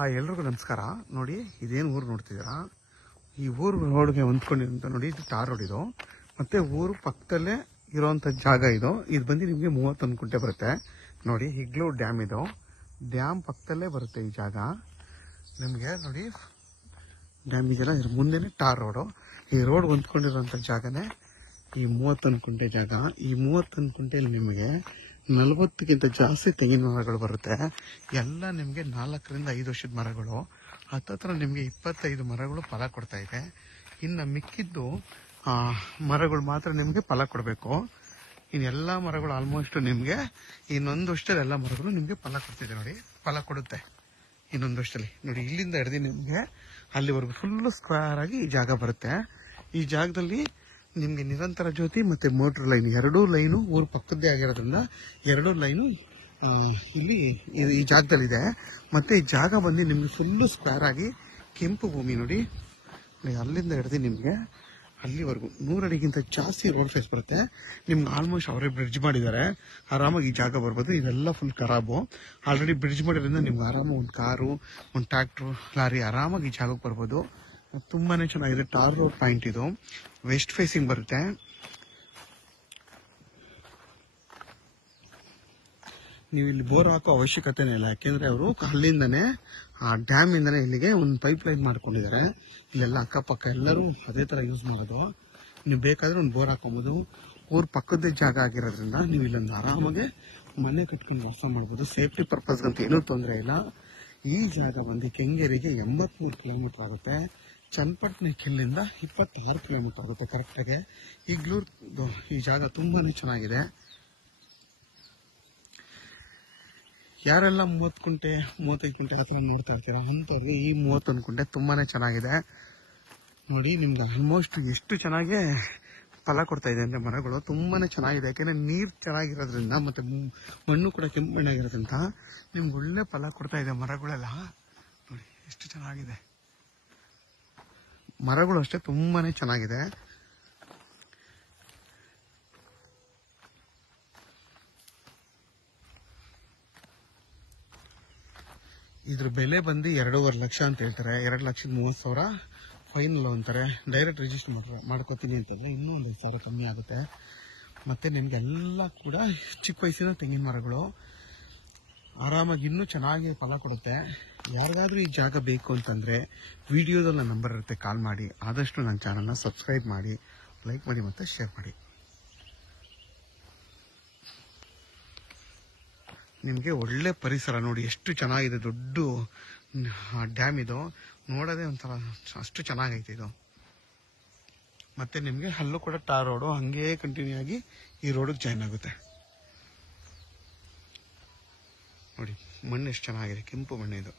ಎಲ್ರಿಗೂ ನಮಸ್ಕಾರ. ನೋಡಿ ಇದೇನು ಊರು ನೋಡ್ತಿದ್ದೀರಾ, ಈ ಊರು ರೋಡ್ಗೆ ಹೊಂದ್ಕೊಂಡಿರೋಂಥ ನೋಡಿ, ಇದು ಟಾರ್ ರೋಡ್ ಇದು. ಮತ್ತೆ ಊರು ಪಕ್ಕದಲ್ಲೇ ಇರೋಂಥ ಜಾಗ ಇದು. ಇದು ಬಂದು ನಿಮಗೆ 31 ಕುಂಟೆ ಬರುತ್ತೆ. ನೋಡಿ ಹಿಗ್ಲೂರು ಡ್ಯಾಮ್ ಇದು, ಡ್ಯಾಮ್ ಪಕ್ಕದಲ್ಲೇ ಬರುತ್ತೆ ಈ ಜಾಗ. ನಿಮಗೆ ನೋಡಿ ಡ್ಯಾಮ್ ಇದೆಲ್ಲ, ಇದ್ರ ಮುಂದೆನೇ ಟಾರ್ ರೋಡು. ಈ ರೋಡ್ ಹೊಂದ್ಕೊಂಡಿರೋಂಥ ಜಾಗನೇ ಈ 31 ಕುಂಟೆ ಜಾಗ. ಈ 31 ಕುಂಟೆಯಲ್ಲಿ ನಿಮಗೆ 40ಕ್ಕಿಂತ ಜಾಸ್ತಿ ತೆಂಗಿನ ಮರಗಳು ಬರುತ್ತೆ. ಎಲ್ಲ ನಿಮಗೆ 4 ರಿಂದ 5 ವರ್ಷದ ಮರಗಳು. ಹತ್ತತ್ರ ನಿಮಗೆ 25 ಮರಗಳು ಫಲ ಕೊಡ್ತಾ ಇದೆ. ಇನ್ನು ಮಿಕ್ಕಿದ್ದು ಮರಗಳು ಮಾತ್ರ ನಿಮಗೆ ಫಲ ಕೊಡಬೇಕು. ಇನ್ನೆಲ್ಲ ಮರಗಳು ಆಲ್ಮೋಸ್ಟ್ ನಿಮಗೆ ಇನ್ನೊಂದು ವರ್ಷದಲ್ಲಿ ಎಲ್ಲ ಮರಗಳು ನಿಮಗೆ ಫಲ ಕೊಡ್ತಿದೆ. ನೋಡಿ ಫಲ ಕೊಡುತ್ತೆ ಇನ್ನೊಂದು ವರ್ಷದಲ್ಲಿ. ನೋಡಿ ಇಲ್ಲಿಂದ ಹಿಡಿದು ನಿಮಗೆ ಅಲ್ಲಿವರೆಗೂ ಫುಲ್ಲು ಸ್ಕ್ವೇರ್ ಆಗಿ ಈ ಜಾಗ ಬರುತ್ತೆ. ಈ ಜಾಗದಲ್ಲಿ ನಿಮಗೆ ನಿರಂತರ ಜ್ಯೋತಿ ಮತ್ತೆ ಮೋಟರ್ ಲೈನ್, 2 ಲೈನು ಊರು ಪಕ್ಕದ್ದೇ ಆಗಿರೋದ್ರಿಂದ 2 ಲೈನು ಇಲ್ಲಿ ಈ ಜಾಗದಲ್ಲಿದೆ. ಮತ್ತೆ ಈ ಜಾಗ ಬಂದು ನಿಮ್ಗೆ ಫುಲ್ಲು ಸ್ಕ್ವೇರ್ ಆಗಿ ಕೆಂಪು ಭೂಮಿ. ನೋಡಿ ಅಲ್ಲಿಂದ ಹಿಡಿದು ನಿಮಗೆ ಅಲ್ಲಿವರೆಗೂ 100 ಅಡಿಗಿಂತ ಜಾಸ್ತಿ ರೋಡ್ ಫೇಸ್ ಬರುತ್ತೆ. ನಿಮ್ಗೆ ಆಲ್ಮೋಸ್ಟ್ ಅವರೇ ಬ್ರಿಡ್ಜ್ ಮಾಡಿದ್ದಾರೆ, ಆರಾಮಾಗಿ ಈ ಜಾಗ ಬರ್ಬೋದು. ಇದೆಲ್ಲ ಫುಲ್ ಖರಾಬು. ಆಲ್ರೆಡಿ ಬ್ರಿಡ್ಜ್ ಮಾಡಿರೋದ್ರಿಂದ ನಿಮ್ಗೆ ಆರಾಮಾಗಿ ಒಂದು ಕಾರು, ಒಂದು ಟ್ರ್ಯಾಕ್ಟ್ರು, ಲಾರಿ ಆರಾಮಾಗಿ ಈ ಜಾಗಕ್ಕೆ ಬರ್ಬೋದು. ತುಂಬಾನೇ ಚೆನ್ನಾಗಿದೆ. ಟಾರ್ ರೋಡ್ ಪಾಯಿಂಟ್ ಇದು, ವೆಸ್ಟ್ ಫೇಸಿಂಗ್ ಬರುತ್ತೆ. ನೀವು ಇಲ್ಲಿ ಬೋರ್ ಹಾಕೋ ಅವಶ್ಯಕತೆನೇ ಇಲ್ಲ, ಯಾಕೆಂದ್ರೆ ಅವರು ಅಲ್ಲಿಂದನೇ ಆ ಡ್ಯಾಮ್ ಇಂದನೇ ಇಲ್ಲಿಗೆ ಒಂದು ಪೈಪ್ ಲೈನ್ ಮಾಡ್ಕೊಂಡಿದ್ದಾರೆ. ಇಲ್ಲೆಲ್ಲ ಅಕ್ಕಪಕ್ಕ ಎಲ್ಲರೂ ಅದೇ ತರ ಯೂಸ್ ಮಾಡೋದು. ನೀವು ಬೇಕಾದ್ರೆ ಒಂದು ಬೋರ್ ಹಾಕೊಬಹುದು. ಊರ್ ಪಕ್ಕದ ಜಾಗ ಆಗಿರೋದ್ರಿಂದ ನೀವು ಇಲ್ಲೊಂದು ಆರಾಮಾಗಿ ಮನೆ ಕಟ್ಕೊಂಡು ವಾಸ ಮಾಡ್ಬೋದು. ಸೇಫ್ಟಿ ಪರ್ಪಸ್ ಅಂತ ಏನೂ ತೊಂದರೆ ಇಲ್ಲ. ಈ ಜಾಗ ಬಂದು ಕೆಂಗೇರಿಗೆ 83 ಕಿಲೋಮೀಟರ್ ಆಗುತ್ತೆ. ಚನ್ನಪಟ್ಟಣ ಕಿಲ್ಲಿಂದ 26 ಕಿಲೋಮೀಟರ್ ಆಗುತ್ತೆ ಕರೆಕ್ಟಾಗಿ. ಹಿಗ್ಲೂರು ಈ ಜಾಗ ತುಂಬಾನೇ ಚೆನ್ನಾಗಿದೆ. ಯಾರೆಲ್ಲ 30 ಕುಂಟೆ 35 ಕುಂಟೆ ಹತ್ರ ನೋಡ್ತಾ ಇರ್ತೀರಾ ಅಂತವ್ರಿಗೆ ಈ 31 ಕುಂಟೆ ತುಂಬಾನೇ ಚೆನ್ನಾಗಿದೆ. ನೋಡಿ ನಿಮ್ಗೆ ಆಲ್ಮೋಸ್ಟ್ ಎಷ್ಟು ಚೆನ್ನಾಗಿ ಫಲ ಕೊಡ್ತಾ ಇದೆ ಅಂದ್ರೆ ಮರಗಳು ತುಂಬಾನೇ ಚೆನ್ನಾಗಿದೆ. ಯಾಕೆಂದ್ರೆ ನೀರು ಚೆನ್ನಾಗಿರೋದ್ರಿಂದ ಮತ್ತೆ ಮಣ್ಣು ಕೂಡ ಕೆಂಪು ಮಣ್ಣಾಗಿರೋದ್ರಿಂದ ನಿಮ್ಗೆ ಒಳ್ಳೆ ಫಲ ಕೊಡ್ತಾ ಇದೆ ಮರಗಳೆಲ್ಲ. ನೋಡಿ ಎಷ್ಟು ಚೆನ್ನಾಗಿದೆ. ಮರಗಳು ಅಷ್ಟೇ ತುಂಬಾನೇ ಚೆನ್ನಾಗಿದೆ. ಇದ್ರ ಬೆಲೆ ಬಂದು 2.5 ಲಕ್ಷ ಅಂತ ಹೇಳ್ತಾರೆ. 2,30,000 ಫೈನಲ್ ಅಂತಾರೆ. ಡೈರೆಕ್ಟ್ ರಿಜಿಸ್ಟರ್ ಮಾಡ್ಕೋತೀನಿ ಅಂತಂದ್ರೆ ಇನ್ನೂ 1,000 ಕಮ್ಮಿ ಆಗುತ್ತೆ. ಮತ್ತೆ ನಿಮ್ಗೆಲ್ಲ ಕೂಡ ಚಿಕ್ಕ ವಯಸ್ಸಿನ ತೆಂಗಿನ ಮರಗಳು ಆರಾಮಾಗಿ ಇನ್ನೂ ಚೆನ್ನಾಗಿ ಫಲ ಕೊಡುತ್ತೆ. ಯಾರಿಗಾದ್ರೂ ಈ ಜಾಗ ಬೇಕು ಅಂತಂದ್ರೆ ವಿಡಿಯೋದಲ್ಲಿ ನನ್ನ ನಂಬರ್ ಇರುತ್ತೆ, ಕಾಲ್ ಮಾಡಿ. ಆದಷ್ಟು ನನ್ನ ಚಾನಲ್ನ ಸಬ್ಸ್ಕ್ರೈಬ್ ಮಾಡಿ, ಲೈಕ್ ಮಾಡಿ ಮತ್ತೆ ಶೇರ್ ಮಾಡಿ. ನಿಮಗೆ ಒಳ್ಳೆ ಪರಿಸರ. ನೋಡಿ ಎಷ್ಟು ಚೆನ್ನಾಗಿದೆ. ದೊಡ್ಡ ಡ್ಯಾಮ್ ಇದು, ನೋಡೋದೇ ಒಂಥರ ಅಷ್ಟು ಚೆನ್ನಾಗೈತೆ ಇದು. ಮತ್ತೆ ನಿಮಗೆ ಅಲ್ಲೂ ಕೂಡ ಟಾರ್ ರೋಡು ಹಂಗೇ ಕಂಟಿನ್ಯೂ ಆಗಿ ಈ ರೋಡಿಗೆ ಜಾಯ್ನ್ ಆಗುತ್ತೆ. ನೋಡಿ ಮಣ್ಣು ಎಷ್ಟು ಚೆನ್ನಾಗಿದೆ, ಕೆಂಪು ಮಣ್ಣು ಇದು.